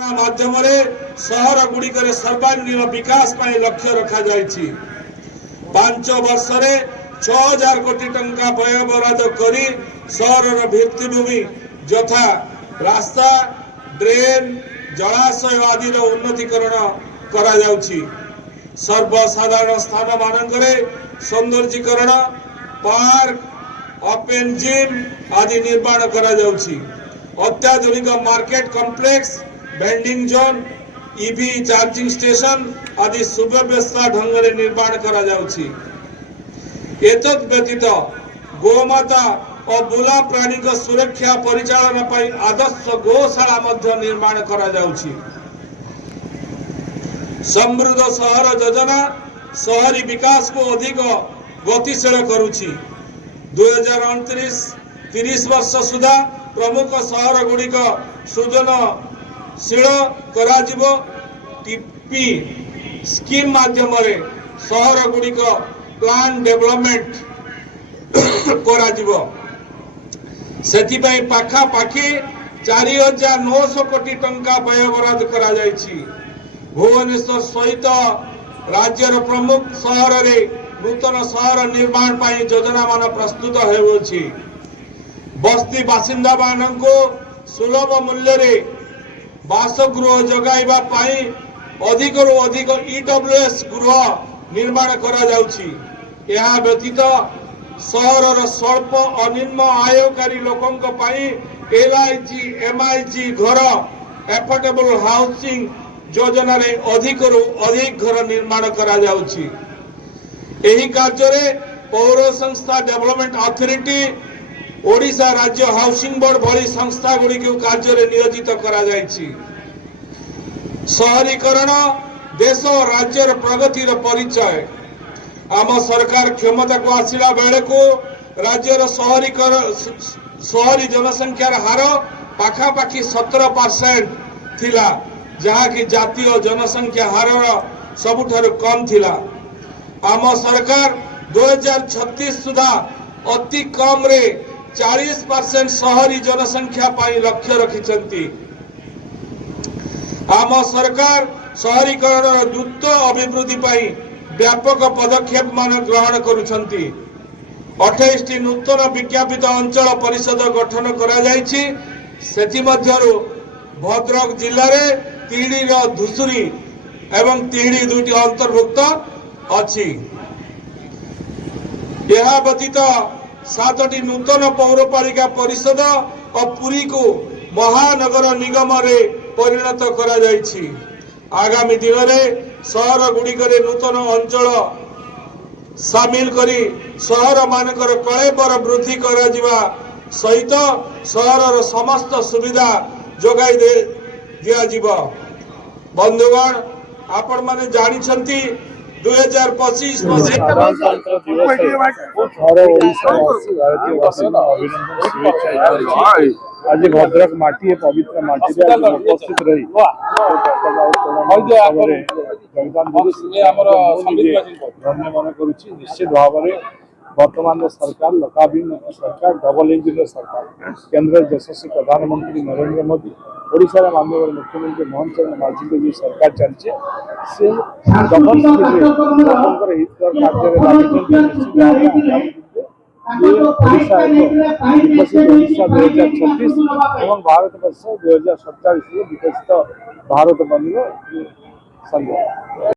माध्यम सहर गुड़िक सर्वांगीण विकास लक्ष्य रखा जायछि। 5 वर्ष रे 6000 कोटी टंका व्यय बराद करी सहर भित्तिभूमि यथा रास्ता, ड्रेन, जलाशय आदि उन्नतीकरण करा जाउछि। सर्वसाधारण स्थान मानकरे सौंदर्यीकरण, पार्क, ओपन जिम आदि निर्माण करा जाउछि। अत्याधुनिक market complex, vending zone, EV charging station आदि सुव्यवस्था ढंग से निर्माण करा जाउछि। एतद व्यतीत गोमाता और बुला प्राणी को सुरक्षा परिचालन पर आदर्श गोशाला मध्य निर्माण करा जाउछि। समृद्ध सहर योजना शहरी विकास को अधिक गतिशील करुछि। 2029-30 वर्ष सुधा प्रमुख सहर गुड़िक सृजनशील कराजिबो। टीपी स्कीम माध्यम सहर गुड़िक प्लान डेवलपमेंट कराजिबो। सेथिपई पाखापाखि 4900 कोटी टंका व्यय बराद करा जायछि। भुवनेश्वर सहित राज्यर प्रमुख सहर रे नूतन सहर निर्माण पाई योजना मान प्रस्तुत हेउछि। बस्ती बासिंदा मानको सुलभ मूल्य रे बासगृह जगाइबा पाई अधिक रु अधिक ईडब्ल्यूएस गृह निर्माण करा जाउछि। यह व्यतीत सहरर स्वल्प अनिम्न आयकारी लोकंक पाई एलआईजी एमआईजी घर एफोर्डेबल हाउसिंग योजना रे अधिक रु अधिक घर निर्माण करा जाउछि। एही कार्य रे पौर संस्था डेवलपमेंट अथॉरिटी, ओडिशा राज्य हाउसिंग बोर्ड भली संस्था गुड़ी को कार्य रे नियोजित करा जायछि। शहरीकरण देश और राज्यर प्रगतिर परिचय। आम सरकार क्षमता को आसिला बेले को राज्यर शहरी जनसंख्यार हार पाखापाखि 17% थिला, जहा कि जातीय जनसंख्या हार सबुठारु कम थिला। आम सरकार 2036 सुधा अति कम रे 40% शहरी जनसंख्या पाई लक्ष्य रखिछंती। आम सरकार शहरीकरण द्रुत अभिवृद्धि पाई व्यापक पदक्षेप मान ग्रहण करुछंती। 28 नूतन विज्ञापित अंचल परिषद गठन करा जायछि। सेथि मध्यरु भद्रक जिल्ला रे तिहिडी रो धुसुरी एवं तिहिडी दुईटी अंतर्भुक्त अछि। यह व्यतीत 7टी नूतन पौरपालिका परिषद और पुरी को महानगर निगम रे परिणत करा जायछि। आगामी दिन में सहर गुड़िक नूतन अंचल सामिल करी सहर मानकर कलेबर वृद्धि करा जिवा सहित सहरर समस्त सुविधा जोगाई दिया जिवा। बंधुगण, आपण माने जानिछंती 2025 आज भद्रक माटी पवित्र माटी उपस्थित रही धन्य मन करुच्ची। निश्चित भाव में वर्तमान सरकार लोकाभिमुखी सरकार, डबल इंजिन सरकार, केंद्र यशस्वी प्रधानमंत्री नरेंद्र मोदी, ओडिशा माननीय मुख्यमंत्री मोहन चरण माझी को जो सरकार चलছে से डबल स्पीड हित ओडिशा 2036 और भारत वर्ष 2047 विकसित भारत बनने संभव।